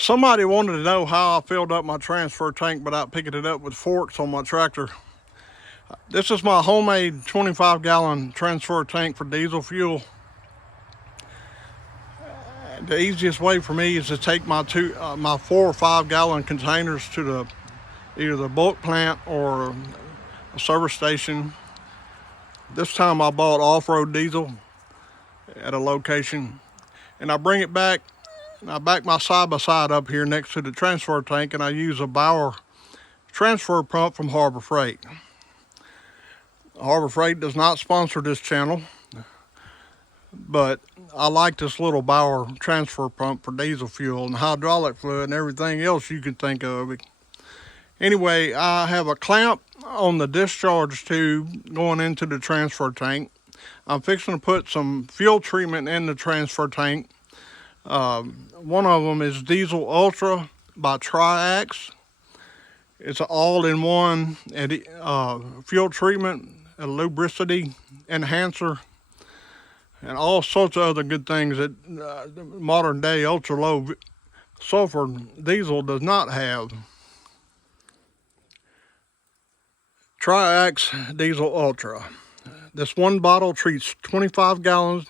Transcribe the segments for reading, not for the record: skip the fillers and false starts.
Somebody wanted to know how I filled up my transfer tank without picking it up with forks on my tractor. This is my homemade 25-gallon transfer tank for diesel fuel. The easiest way for me is to take my 4 or 5-gallon containers to either the bulk plant or a service station. This time I bought off-road diesel at a location, and I bring it back. And I back my side-by-side up here next to the transfer tank, and I use a Bauer transfer pump from Harbor Freight. Harbor Freight does not sponsor this channel, but I like this little Bauer transfer pump for diesel fuel and hydraulic fluid and everything else you can think of. Anyway, I have a clamp on the discharge tube going into the transfer tank. I'm fixing to put some fuel treatment in the transfer tank. One of them is Diesel Ultra by Triax. It's an all-in-one fuel treatment, a lubricity enhancer, and all sorts of other good things that modern day ultra-low sulfur diesel does not have. Triax Diesel Ultra. This one bottle treats 25 gallons,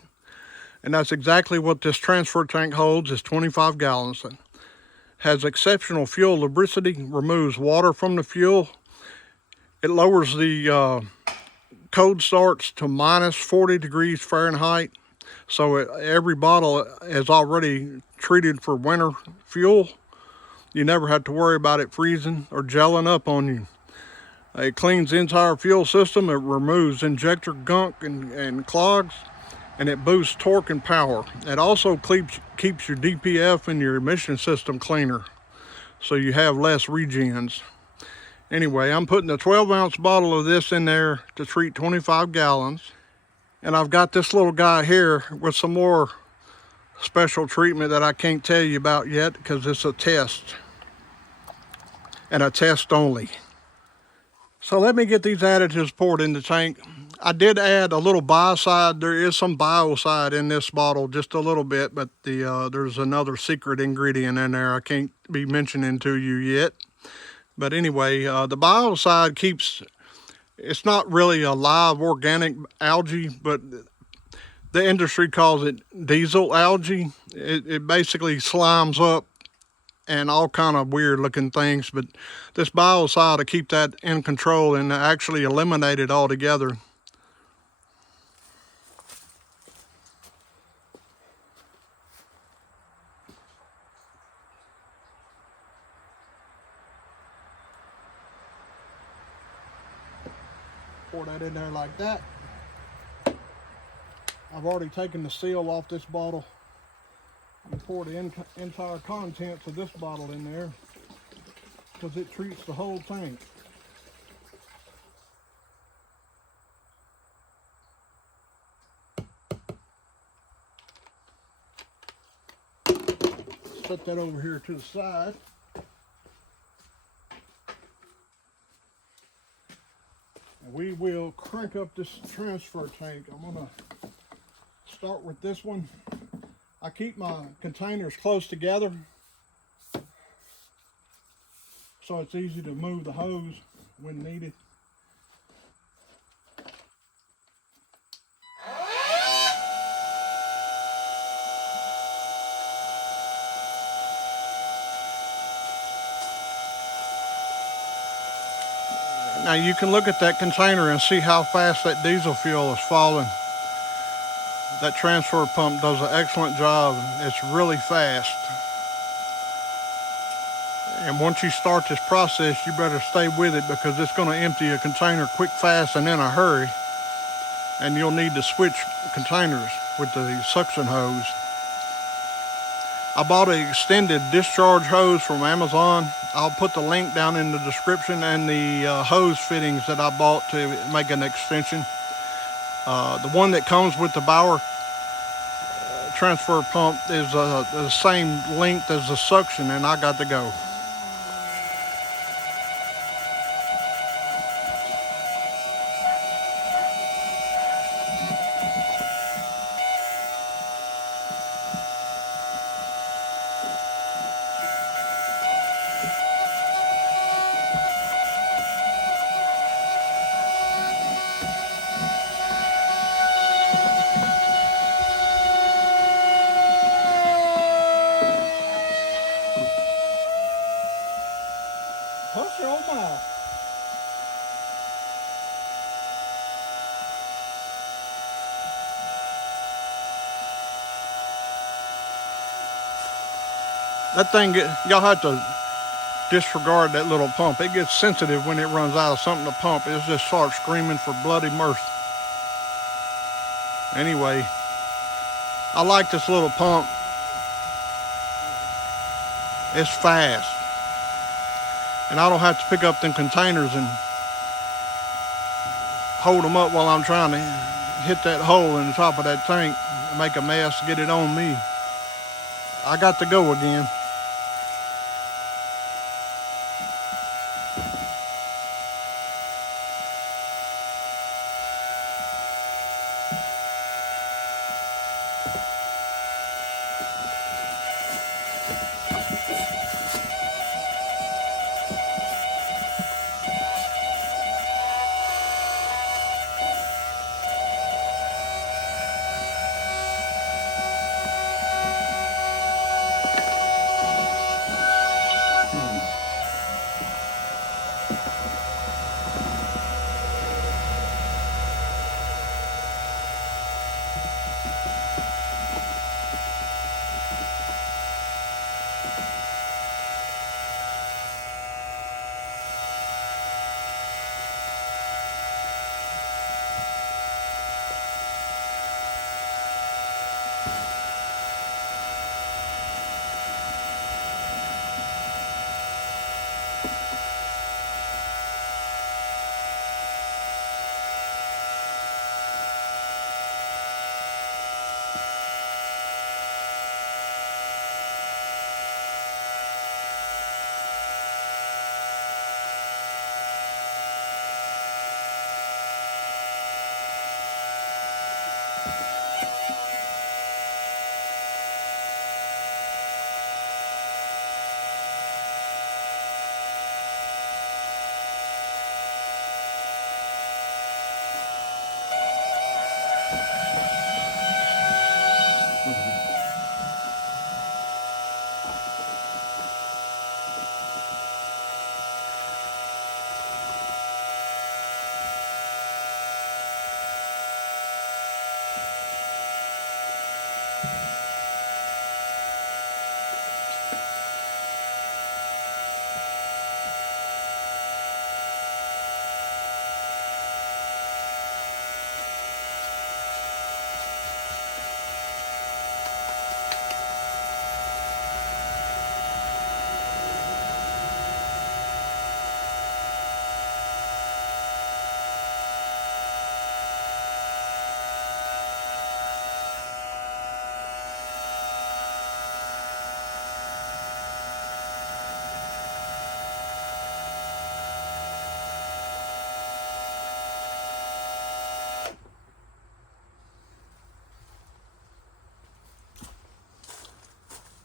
and that's exactly what this transfer tank holds, is 25 gallons. It has exceptional fuel lubricity, removes water from the fuel. It lowers the cold starts to minus 40 degrees Fahrenheit. So every bottle is already treated for winter fuel. You never have to worry about it freezing or gelling up on you. It cleans the entire fuel system. It removes injector gunk and clogs, and it boosts torque and power. It also keeps your DPF and your emission system cleaner, so you have less regens. Anyway, I'm putting a 12-ounce bottle of this in there to treat 25 gallons. And I've got this little guy here with some more special treatment that I can't tell you about yet because it's a test, and a test only. So let me get these additives poured in the tank. I did add a little biocide. There is some biocide in this bottle, just a little bit, but there's another secret ingredient in there I can't be mentioning to you yet. But anyway, the biocide keeps, it's not really a live organic algae, but the industry calls it diesel algae. It basically slimes up and all kind of weird looking things, but this biocide will keep that in control and actually eliminate it altogether. Pour that in there like that. I've already taken the seal off this bottle and pour the entire contents of this bottle in there because it treats the whole tank. Set that over here to the side. And we will crank up this transfer tank. I'm gonna start with this one. I keep my containers close together so it's easy to move the hose when needed. Now you can look at that container and see how fast that diesel fuel is falling. That transfer pump does an excellent job. It's really fast. And once you start this process, you better stay with it because it's going to empty a container quick, fast, and in a hurry. And you'll need to switch containers with the suction hose. I bought an extended discharge hose from Amazon. I'll put the link down in the description, and the hose fittings that I bought to make an extension. The one that comes with the Bauer transfer pump is the same length as the suction, and I got to go. That thing, y'all have to disregard that little pump. It gets sensitive when it runs out of something to pump. It just starts screaming for bloody mercy. Anyway, I like this little pump. It's fast. And I don't have to pick up them containers and hold them up while I'm trying to hit that hole in the top of that tank and make a mess, get it on me. I got to go again.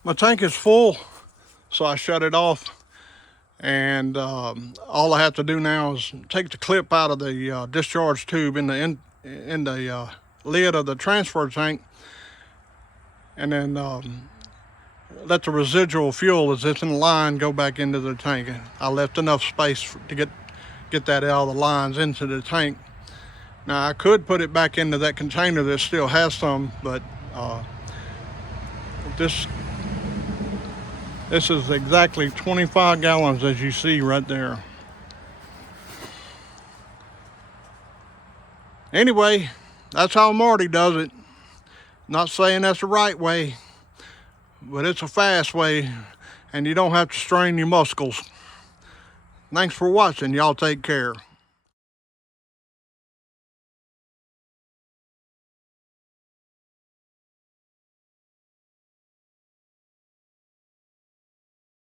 My tank is full, so I shut it off. And all I have to do now is take the clip out of the discharge tube in the lid of the transfer tank, and then let the residual fuel as it's in the line go back into the tank. I left enough space to get that out of the lines into the tank. Now I could put it back into that container that still has some, but this is exactly 25 gallons, as you see right there. Anyway, that's how Marty does it. Not saying that's the right way, but it's a fast way, and you don't have to strain your muscles. Thanks for watching. Y'all take care.